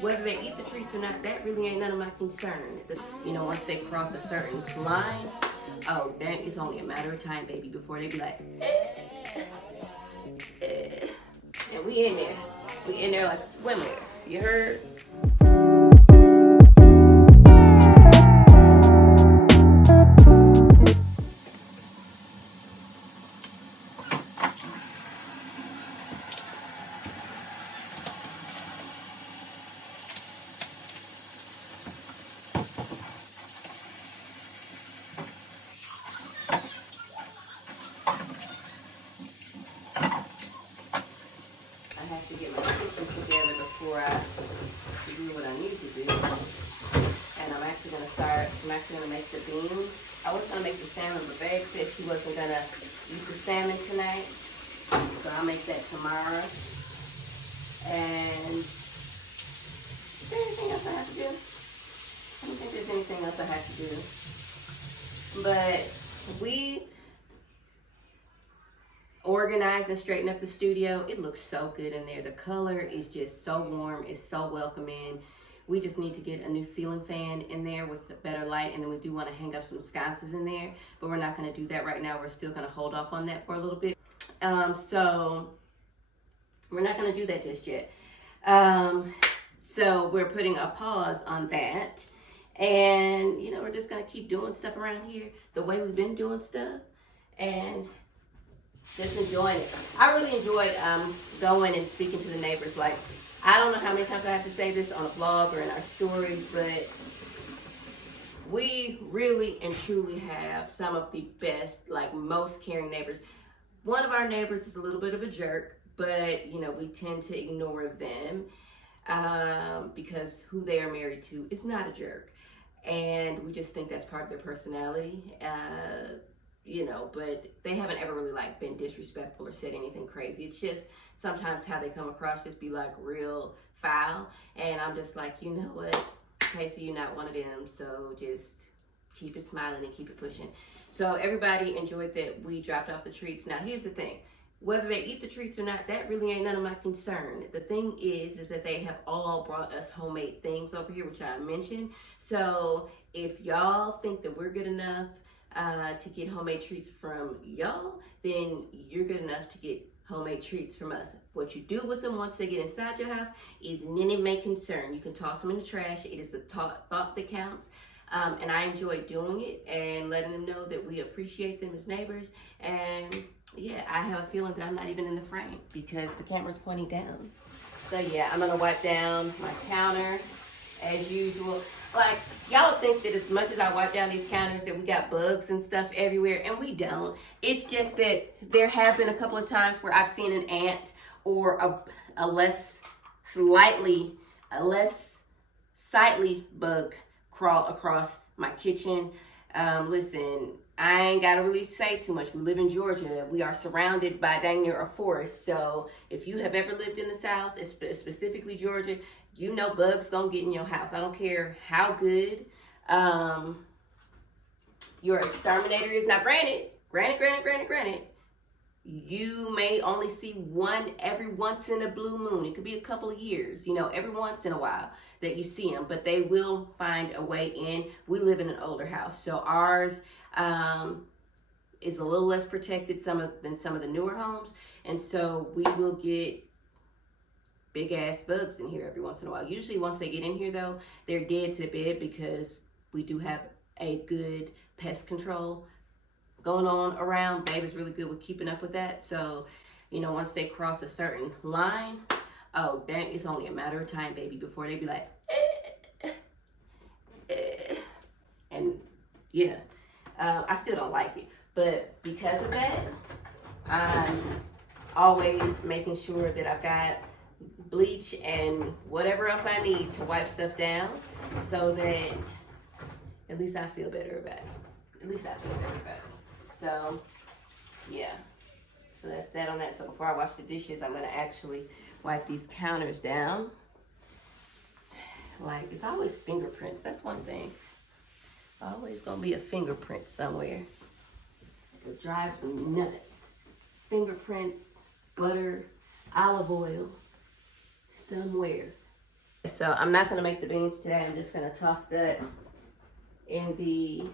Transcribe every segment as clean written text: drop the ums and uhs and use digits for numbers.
whether they eat the treats or not, that really ain't none of my concern. Once they cross a certain line, oh, that it's only a matter of time, baby, before they be like, eh. And we in there. We in there like swimwear. You heard? I have to get my kitchen together before I do what I need to do. And I'm actually gonna make the beans. I was gonna make the salmon, but Babe said she wasn't gonna eat the salmon tonight. So I'll make that tomorrow. And is there anything else I have to do? I don't think there's anything else I have to do. But we organize and straighten up the studio. It looks so good in there. The color is just so warm. It's so welcoming. We just need to get a new ceiling fan in there with a better light, and then we do want to hang up some sconces in there, but we're not going to do that right now. We're still going to hold off on that for a little bit. So we're not going to do that just yet. So we're putting a pause on that, and we're just going to keep doing stuff around here the way we've been doing stuff, and just enjoying it. I really enjoyed going and speaking to the neighbors. Like, I don't know how many times I have to say this on a vlog or in our stories, but we really and truly have some of the best, like most caring neighbors. One of our neighbors is a little bit of a jerk, but we tend to ignore them because who they are married to is not a jerk. And we just think that's part of their personality. But they haven't ever really been disrespectful or said anything crazy. It's just sometimes how they come across just be real foul. And I'm just like, you know what? Okay, so you're not one of them. So just keep it smiling and keep it pushing. So everybody enjoyed that we dropped off the treats. Now here's the thing. Whether they eat the treats or not, that really ain't none of my concern. The thing is that they have all brought us homemade things over here, which I mentioned. So if y'all think that we're good enough to get homemade treats from y'all, then you're good enough to get homemade treats from us. What you do with them once they get inside your house is none of my concern. You can toss them in the trash. It is the thought that counts. And I enjoy doing it and letting them know that we appreciate them as neighbors. And yeah, I have a feeling that I'm not even in the frame because the camera's pointing down. So yeah, I'm gonna wipe down my counter as usual. Like, y'all think that as much as I wipe down these counters that we got bugs and stuff everywhere, and we don't. It's just that there have been a couple of times where I've seen an ant or a less sightly bug crawl across my kitchen. Listen, I ain't gotta really say too much. We live in Georgia. We are surrounded by dang near a forest. So if you have ever lived in the South, specifically Georgia, bugs gonna get in your house. I don't care how good your exterminator is. Now, granted, you may only see one every once in a blue moon. It could be a couple of years, every once in a while that you see them, but they will find a way in. We live in an older house, so ours is a little less protected than some of the newer homes, and so we will get big ass bugs in here every once in a while. Usually once they get in here though, they're dead to the bed because we do have a good pest control going on around. Babe is really good with keeping up with that. So, once they cross a certain line, oh, dang, it's only a matter of time, baby, before they be like, and yeah, I still don't like it. But because of that, I'm always making sure that I've got bleach and whatever else I need to wipe stuff down so that at least I feel better about it. So yeah, so that's that on that. So before I wash the dishes, I'm gonna actually wipe these counters down. Like, it's always fingerprints. That's one thing. Always gonna be a fingerprint somewhere. It drives me nuts. Fingerprints, butter, olive oil, somewhere. So I'm not gonna make the beans today. I'm just gonna toss that in the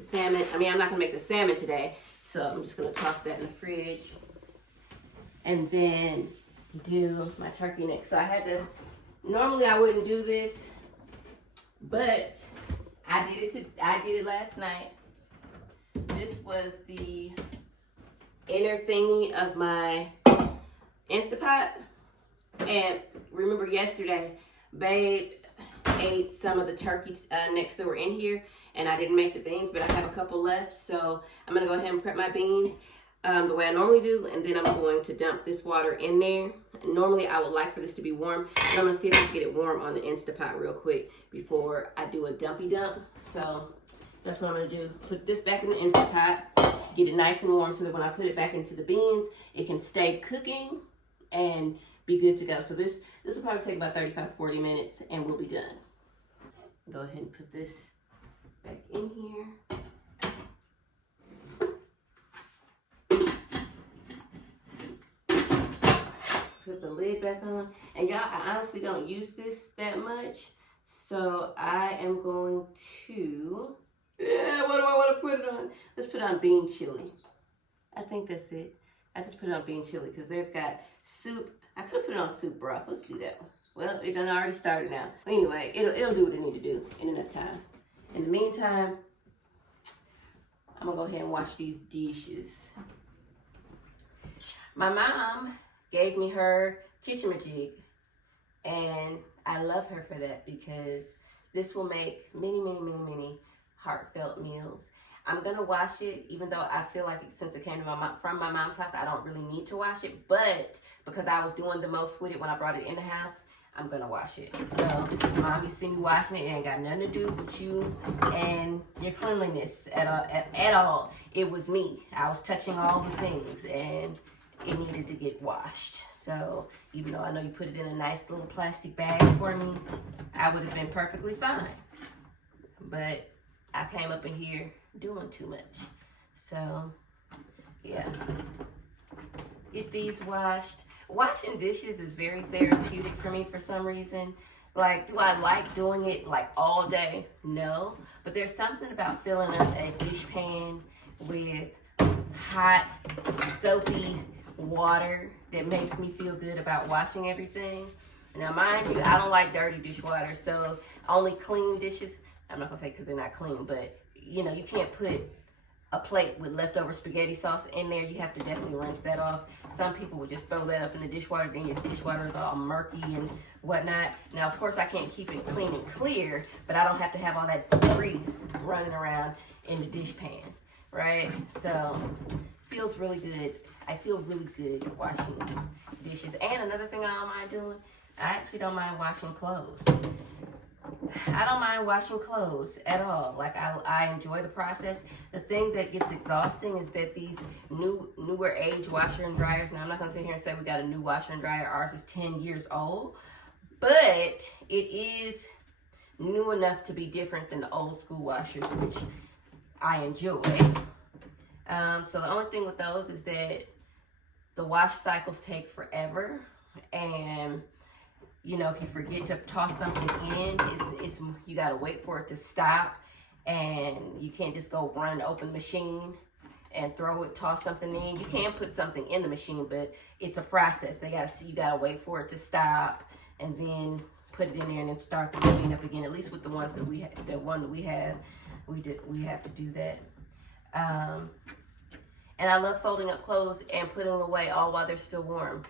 salmon. I mean, I'm not gonna make the salmon today. So I'm just gonna toss that in the fridge. And then do my turkey neck. So I had to, normally I wouldn't do this, but I did it last night. This was the inner thingy of my Instapot. And remember yesterday, babe ate some of the turkey necks that were in here, and I didn't make the beans, but I have a couple left. So I'm gonna go ahead and prep my beans the way I normally do, and then I'm going to dump this water in there. Normally I would like for this to be warm, and I'm gonna see if I can get it warm on the Instapot real quick before I do a dumpy dump. So that's what I'm gonna do. Put this back in the Instapot, get it nice and warm so that when I put it back into the beans, it can stay cooking and be good to go. So this will probably take about 35-40 minutes and we'll be done. Go ahead and put this back in here. Put the lid back on. And y'all, I honestly don't use this that much. So I am going to, what do I want to put it on? Let's put on bean chili. I think that's it. I just put it on bean chili because they've got soup. I could put it on soup broth. Let's do that. Well, it done already started now. Anyway, it'll do what it need to do in enough time. In the meantime, I'm gonna go ahead and wash these dishes. My mom gave me her kitchen majig, and I love her for that because this will make many heartfelt meals. I'm gonna wash it, even though I feel like since it came to from my mom's house, I don't really need to wash it, but because I was doing the most with it when I brought it in the house, I'm gonna wash it. So, Mom, you see me washing it, it ain't got nothing to do with you and your cleanliness at all. It was me. I was touching all the things, and it needed to get washed. So, even though I know you put it in a nice little plastic bag for me, I would have been perfectly fine. But I came up in here doing too much. So, yeah. Get these washed. Washing dishes is very therapeutic for me for some reason. Like, do I like doing it like all day? No. But there's something about filling up a dish pan with hot, soapy water that makes me feel good about washing everything. Now, mind you, I don't like dirty dishwater, so only clean dishes. I'm not gonna say because they're not clean, but you know, you can't put a plate with leftover spaghetti sauce in there. You have to definitely rinse that off. Some people would just throw that up in the dishwater, then your dishwater is all murky and whatnot. Now, of course, I can't keep it clean and clear, but I don't have to have all that debris running around in the dish pan, right? So, feels really good. I feel really good washing dishes. And another thing I don't mind doing, I actually don't mind washing clothes. I don't mind washing clothes at all. Like, I enjoy the process. The thing that gets exhausting is that these newer age washer and dryers, now I'm not gonna sit here and say we got a new washer and dryer, ours is 10 years old, but it is new enough to be different than the old school washers, which I enjoy. So the only thing with those is that the wash cycles take forever, and you know, if you forget to toss something in, it's you gotta wait for it to stop, and you can't just go run open the machine and toss something in. You can put something in the machine, but it's a process. You gotta wait for it to stop, and then put it in there, and then start the machine up again. At least with the ones that we have, we have to do that. And I love folding up clothes and putting them away all while they're still warm.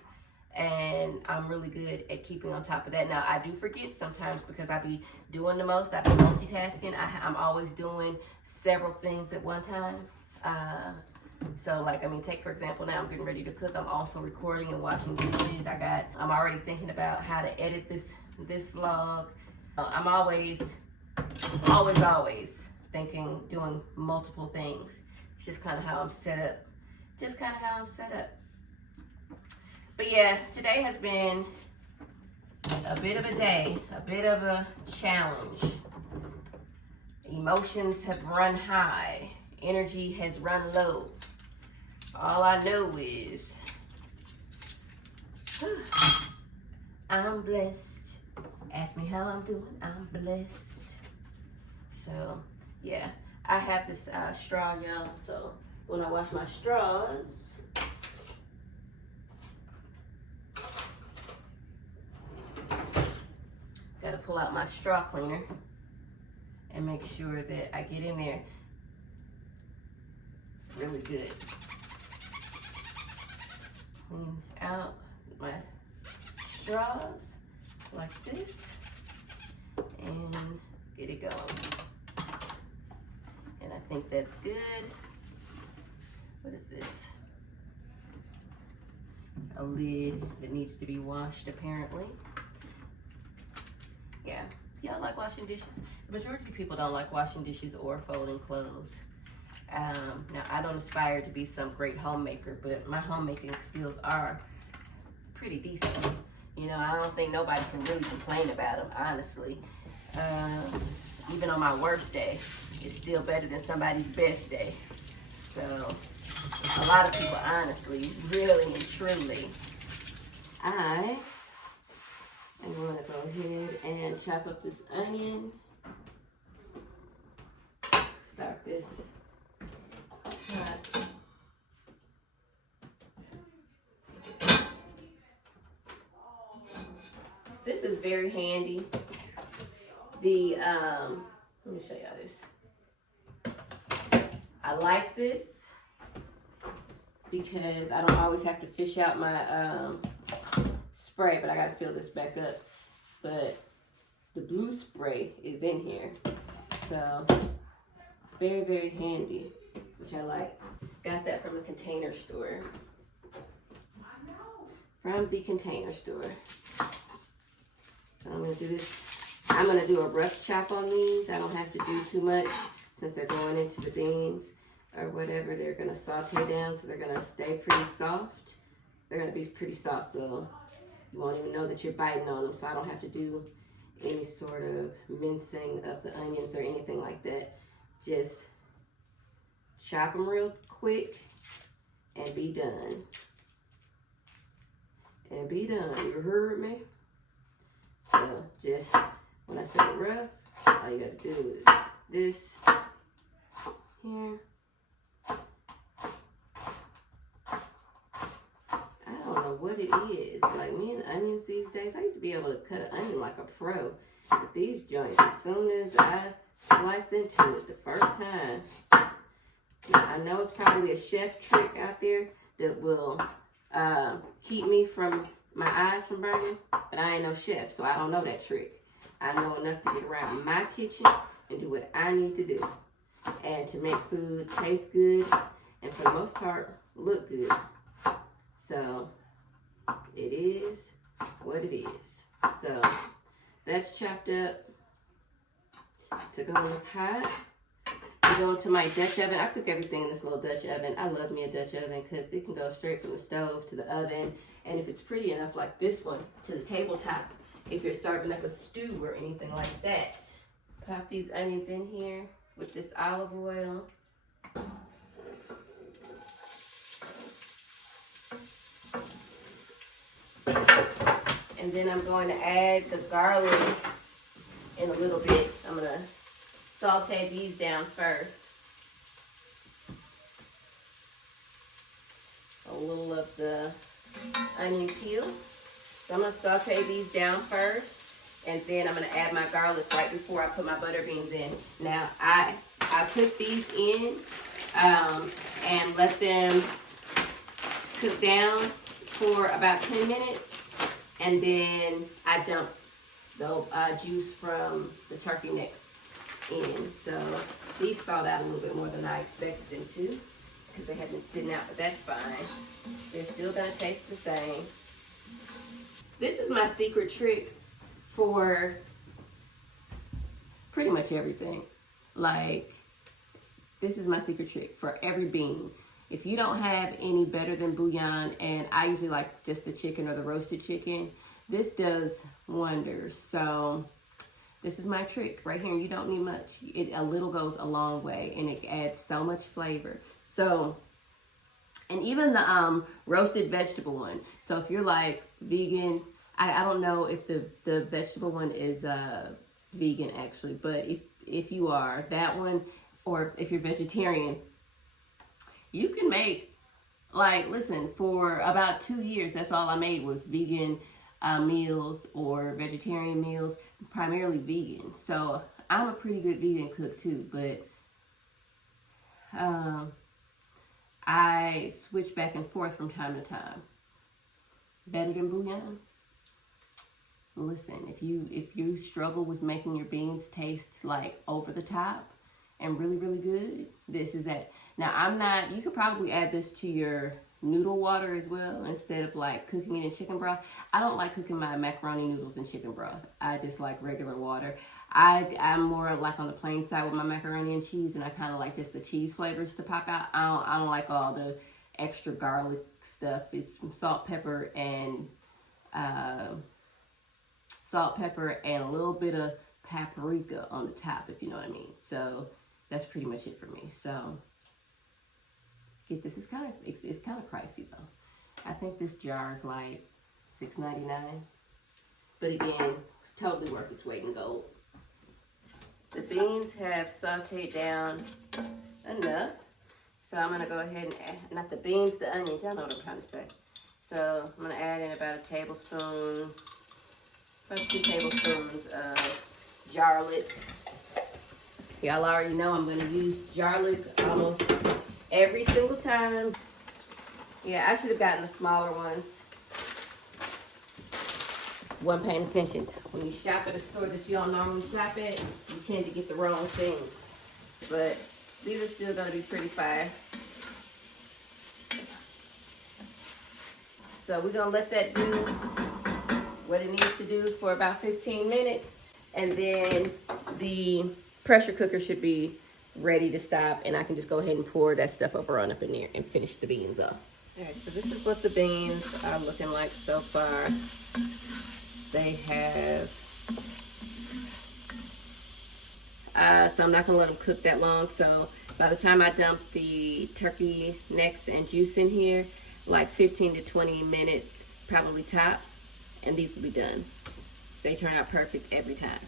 And I'm really good at keeping on top of that. Now, I do forget sometimes because I be doing the most. I be multitasking. I'm always doing several things at one time. So, like, I mean, take, for example, now I'm getting ready to cook. I'm also recording and washing dishes. I'm already thinking about how to edit this vlog. I'm always thinking, doing multiple things. It's just kind of how I'm set up. But yeah, today has been a bit of a day, a bit of a challenge. Emotions have run high. Energy has run low. All I know is I'm blessed. Ask me how I'm doing. I'm blessed. So, yeah. I have this straw, y'all. So, when I wash my straws, gotta pull out my straw cleaner and make sure that I get in there really good. Clean out my straws like this and get it going. And I think that's good. What is this? A lid that needs to be washed apparently. Yeah, y'all like washing dishes? The majority of people don't like washing dishes or folding clothes. Now, I don't aspire to be some great homemaker, but my homemaking skills are pretty decent. You know, I don't think nobody can really complain about them, honestly. Even on my worst day, it's still better than somebody's best day. So, a lot of people, honestly, really and truly, I am going to go ahead and chop up this onion. Start this pot. This is very handy. The, let me show y'all this. I like this because I don't always have to fish out my spray, but I gotta fill this back up. But the blue spray is in here. So, very, very handy, which I like. Got that from the Container Store. From the Container Store. So I'm gonna do this. I'm gonna do a rough chop on these. I don't have to do too much since they're going into the beans or whatever. They're gonna saute down, so they're gonna stay pretty soft. They're gonna be pretty soft, so you won't even know that you're biting on them. So I don't have to do any sort of mincing of the onions or anything like that. Just chop them real quick and be done. And be done. You heard me? So just when I say rough, all you gotta do is this here. I don't know what it is. Like me and onions these days, I used to be able to cut an onion like a pro. But these joints, as soon as I slice into it the first time, I know it's probably a chef trick out there that will keep me from my eyes from burning, but I ain't no chef, so I don't know that trick. I know enough to get around my kitchen and do what I need to do, and to make food taste good, and for the most part, look good. So, it is what it is. So, that's chopped up to go in the pot. I go into my Dutch oven. I cook everything in this little Dutch oven. I love me a Dutch oven because it can go straight from the stove to the oven. And if it's pretty enough, like this one, to the tabletop, if you're serving up a stew or anything like that. Pop these onions in here with this olive oil. And then I'm going to add the garlic in a little bit. I'm going to saute these down first. A little of the onion peel. So I'm going to saute these down first, and then I'm going to add my garlic right before I put my butter beans in. Now, I put these in and let them cook down for about 10 minutes, and then I dump the juice from the turkey necks in. So these thawed out a little bit more than I expected them to, because they have been sitting out, but that's fine. They're still gonna taste the same. This is my secret trick for pretty much everything. Like, this is my secret trick for every bean. If you don't have any better than bouillon, and I usually like just the chicken or the roasted chicken, this does wonders. So this is my trick right here. You don't need much. A little goes a long way, and it adds so much flavor. So, and even the roasted vegetable one. So if you're like vegan I don't know if the vegetable one is vegan actually, but if you are that one, or if you're vegetarian, you can make, like, listen, for about 2 years, that's all I made was vegan meals or vegetarian meals, primarily vegan. So I'm a pretty good vegan cook too, but I switch back and forth from time to time. Better than bouillon? Listen, if you struggle with making your beans taste like over the top and really, really good, this is that. Now, you could probably add this to your noodle water as well instead of like cooking it in chicken broth. I don't like cooking my macaroni noodles in chicken broth. I just like regular water. I'm more like on the plain side with my macaroni and cheese, and I kind of like just the cheese flavors to pop out. I don't like all the extra garlic stuff. It's salt, pepper, and a little bit of paprika on the top, if you know what I mean. So that's pretty much it for me. So get this. It's kind of pricey though. I think this jar is like $6.99, but again, it's totally worth its weight in gold. The beans have sauteed down enough, so I'm gonna go ahead and add, not the beans, the onions. Y'all know what I'm trying to say. So I'm gonna add in about 2 tablespoons of garlic. Y'all already know I'm gonna use garlic almost every single time. Yeah, I should have gotten the smaller ones. Wasn't paying attention. When you shop at a store that you don't normally shop at, you tend to get the wrong things. But these are still gonna be pretty fire. So we're gonna let that do what it needs to do for about 15 minutes. And then the pressure cooker should be ready to stop, and I can just go ahead and pour that stuff over on up in there and finish the beans up. All right, so this is what the beans are looking like so far. They have, so I'm not gonna let them cook that long. So by the time I dump the turkey necks and juice in here, like 15 to 20 minutes, probably tops, and these will be done. They turn out perfect every time.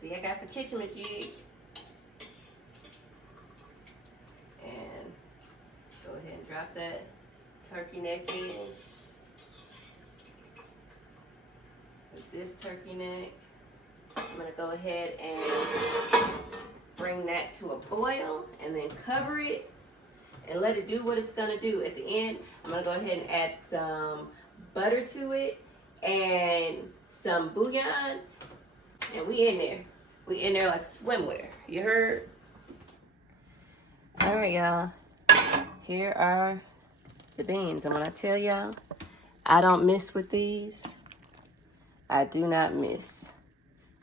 See, I got the kitchen majig. And go ahead and drop that turkey neck in. With this turkey neck, I'm gonna go ahead and bring that to a boil and then cover it and let it do what it's gonna do. At the end, I'm gonna go ahead and add some butter to it and some bouillon, and we in there. We in there like swimwear. You heard? All right, y'all. Here are the beans. And when I tell y'all, I don't miss with these. I do not miss.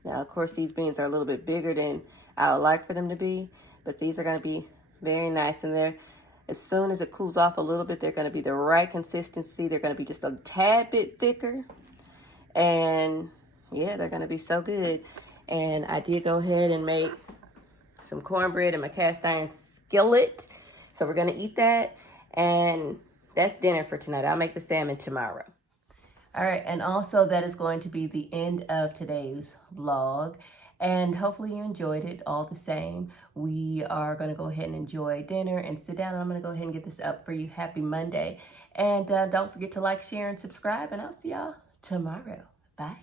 Now, of course, these beans are a little bit bigger than I would like for them to be, but these are going to be very nice. And they're, as soon as it cools off a little bit, they're going to be the right consistency. They're going to be just a tad bit thicker. And yeah, they're going to be so good. And I did go ahead and make some cornbread in my cast iron skillet. So we're going to eat that. And that's dinner for tonight. I'll make the salmon tomorrow. All right. And also that is going to be the end of today's vlog. And hopefully you enjoyed it all the same. We are going to go ahead and enjoy dinner and sit down. And I'm going to go ahead and get this up for you. Happy Monday. And don't forget to like, share, and subscribe. And I'll see y'all tomorrow. Bye.